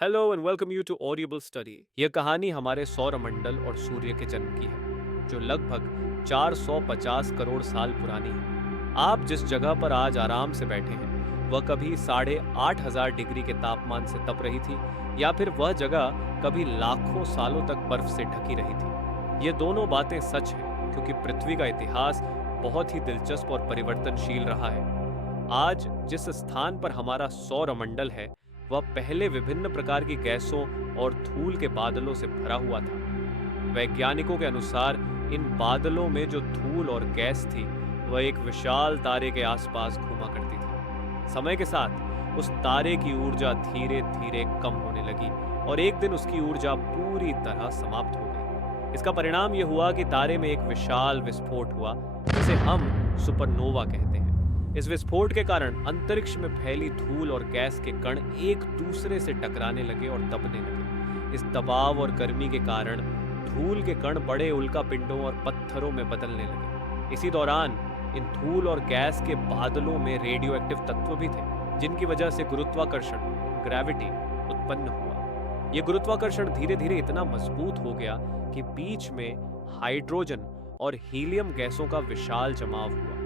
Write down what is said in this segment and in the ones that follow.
Hello and welcome you to audible study. यह कहानी हमारे सौरमंडल और सूर्य के जन्म की है, जो लगभग 450 करोड़ साल पुरानी है। आप जिस जगह पर आज आराम से बैठे हैं, वह कभी 8,500 डिग्री के तापमान से तप रही थी, या फिर वह जगह कभी लाखों सालों तक बर्फ से ढकी रही थी। ये दोनों बातें सच हैं, क्योंकि पृथ्वी का इतिहास बहुत ही दिलचस्प और परिवर्तनशील रहा है। आज जिस स्थान पर हमारा सौरमंडल है, वह पहले विभिन्न प्रकार की गैसों और धूल के बादलों से भरा हुआ था। वैज्ञानिकों के अनुसार इन बादलों में जो धूल और गैस थी, वह एक विशाल तारे के आसपास घूमा करती थी। समय के साथ उस तारे की ऊर्जा धीरे धीरे कम होने लगी और एक दिन उसकी ऊर्जा पूरी तरह समाप्त हो गई। इसका परिणाम यह हुआ कि तारे में एक विशाल विस्फोट हुआ, जिसे हम सुपरनोवा कहते हैं। इस विस्फोट के कारण अंतरिक्ष में फैली धूल और गैस के कण एक दूसरे से टकराने लगे और दबने लगे। इस दबाव और गर्मी के कारण धूल के कण बड़े उल्कापिंडों और पत्थरों में बदलने लगे। इसी दौरान इन धूल और गैस के बादलों में रेडियो एक्टिव तत्व भी थे, जिनकी वजह से गुरुत्वाकर्षण ग्रेविटी उत्पन्न हुआ। यह गुरुत्वाकर्षण धीरे धीरे इतना मजबूत हो गया कि बीच में हाइड्रोजन और हीलियम गैसों का विशाल जमाव हुआ।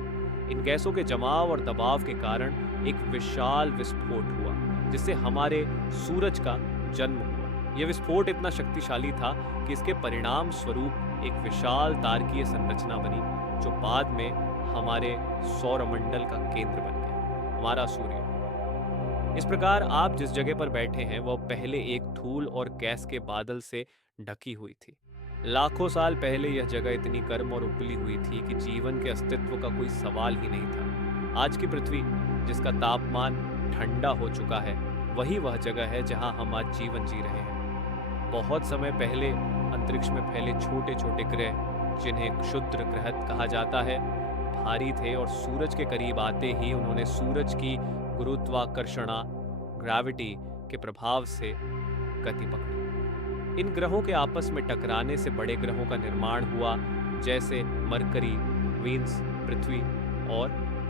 इन गैसों के जमाव और दबाव के कारण एक विशाल विस्फोट हुआ, जिससे हमारे सूरज का जन्म हुआ। यह विस्फोट इतना शक्तिशाली था कि इसके परिणाम स्वरूप एक विशाल तारकीय संरचना बनी, जो बाद में हमारे सौरमंडल का केंद्र बन गया, हमारा सूर्य। इस प्रकार आप जिस जगह पर बैठे हैं, वह पहले एक धूल और गैस के बादल से ढकी हुई थी। लाखों साल पहले यह जगह इतनी गर्म और उबली हुई थी कि जीवन के अस्तित्व का कोई सवाल ही नहीं था। आज की पृथ्वी, जिसका तापमान ठंडा हो चुका है, वही वह जगह है जहां हम आज जीवन जी रहे हैं। बहुत समय पहले अंतरिक्ष में फैले छोटे छोटे ग्रह, जिन्हें क्षुद्र ग्रह कहा जाता है, भारी थे और सूरज के करीब आते ही उन्होंने सूरज की गुरुत्वाकर्षणा ग्रेविटी के प्रभाव से गति पकड़ी। इन ग्रहों के आपस में टकराने से बड़े ग्रहों का निर्माण हुआ, जैसे मरकरी, वीनस, पृथ्वी और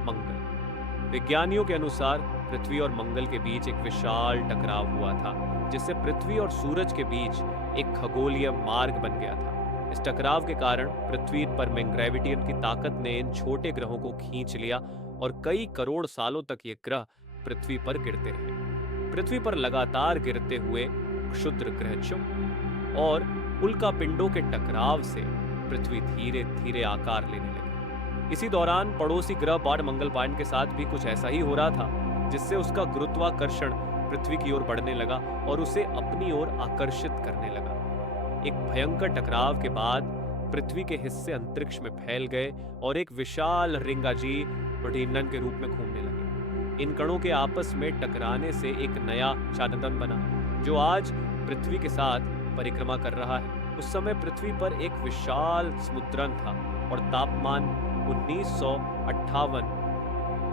मंगल। विज्ञानियों के अनुसार पृथ्वी और मंगल के बीच एक विशाल टकराव हुआ था, जिससे पृथ्वी और सूरज के बीच एक खगोलीय मार्ग बन गया था। इस टकराव के कारण पृथ्वी पर में ग्रेविटेशन की ताकत ने इन छोटे ग्रहों को खींच लिया और कई करोड़ सालों तक ये ग्रह पृथ्वी पर गिरते रहे। पृथ्वी पर लगातार गिरते हुए क्षुद्र ग्रह और उल्कापिंडों के टकराव से पृथ्वी धीरे धीरे आकार लेने लगी। इसी दौरान पड़ोसी ग्रह बाड मंगलपायन के साथ भी कुछ ऐसा ही हो रहा था, जिससे उसका गुरुत्वाकर्षण पृथ्वी की ओर बढ़ने लगा और उसे अपनी ओर आकर्षित करने लगा। एक भयंकर टकराव के बाद पृथ्वी के हिस्से अंतरिक्ष में फैल गए और एक विशाल रिंगाजी प्रोटीनन के रूप में घूमने लगे। इन कणों के आपस में टकराने से एक नया चांदन बना, जो आज पृथ्वी के साथ परिक्रमा कर रहा है। उस समय पृथ्वी पर एक विशाल समुद्रन था और तापमान 1958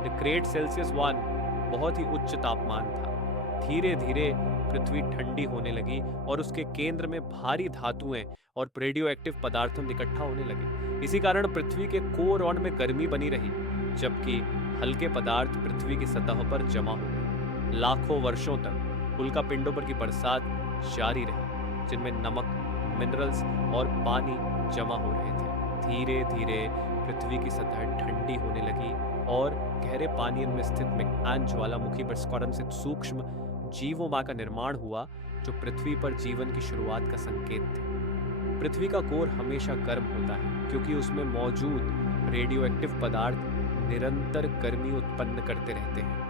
डिग्री सेल्सियस बहुत ही उच्च तापमान था। धीरे धीरे पृथ्वी ठंडी होने लगी और उसके केंद्र में भारी धातुएं और रेडियो एक्टिव पदार्थों इकट्ठा होने लगे। इसी कारण पृथ्वी के कोर में गर्मी बनी रही, जबकि हल्के पदार्थ पृथ्वी की सतह पर जमा हो गए। लाखों वर्षों तक उल्कापिंडों पर की बरसात जारी रही, जिनमें नमक, मिनरल्स और पानी जमा हो रहे थे। धीरे धीरे पृथ्वी की सतह ठंडी होने लगी और गहरे पानी में स्थित मैग्मान ज्वालामुखी पर स्फुरनसित सूक्ष्म जीवों का निर्माण हुआ, जो पृथ्वी पर जीवन की शुरुआत का संकेत थे। पृथ्वी का कोर हमेशा गर्म होता है, क्योंकि उसमें मौजूद रेडियो एक्टिव पदार्थ निरंतर गर्मी उत्पन्न करते रहते हैं।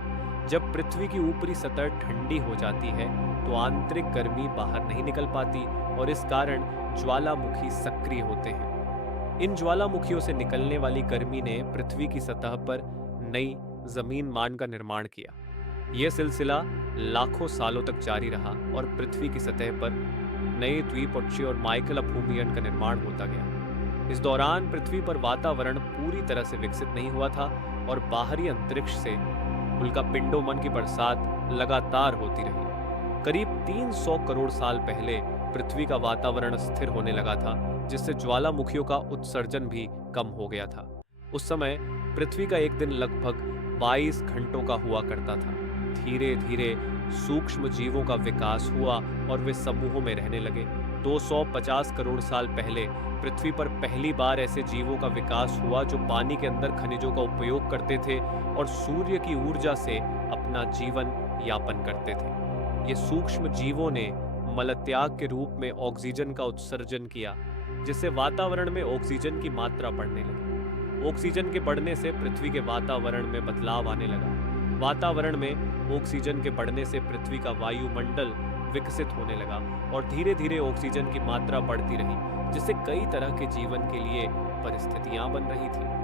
जब पृथ्वी की ऊपरी सतह ठंडी हो जाती है, तो आंतरिक गर्मी बाहर नहीं निकल पाती और इस कारण ज्वालामुखी सक्रिय होते हैं। इन ज्वालामुखियों से निकलने वाली गर्मी ने पृथ्वी की सतह पर नई जमीन मान का निर्माण किया। यह सिलसिला लाखों सालों तक जारी रहा और पृथ्वी की सतह पर नए द्वीपवक्षीय और माइकल भूमियन का निर्माण होता गया। इस दौरान पृथ्वी पर वातावरण पूरी तरह से विकसित नहीं हुआ था और बाहरी अंतरिक्ष से उल्कापिंडों मन की बरसात लगातार होती रही। करीब 300 करोड़ साल पहले पृथ्वी का वातावरण स्थिर होने लगा था, जिससे ज्वालामुखियों का उत्सर्जन भी कम हो गया था। उस समय पृथ्वी का एक दिन लगभग 22 घंटों का हुआ करता था। धीरे धीरे सूक्ष्म जीवों का विकास हुआ और वे समूहों में रहने लगे। 250 करोड़ साल पहले पृथ्वी पर पहली बार ऐसे जीवों का विकास हुआ जो पानी के अंदर खनिजों का उपयोग करते थे और सूर्य की ऊर्जा से अपना जीवन यापन करते थे। ये सूक्ष्म जीवों ने मलत्याग के रूप में ऑक्सीजन का उत्सर्जन किया, जिससे वातावरण में ऑक्सीजन की मात्रा बढ़ने लगी। ऑक्सीजन के बढ़ने से पृथ्वी के वातावरण में बदलाव आने लगा। वातावरण में ऑक्सीजन के बढ़ने से पृथ्वी का वायुमंडल विकसित होने लगा और धीरे धीरे ऑक्सीजन की मात्रा बढ़ती रही, जिससे कई तरह के जीवन के लिए परिस्थितियां बन रही थी।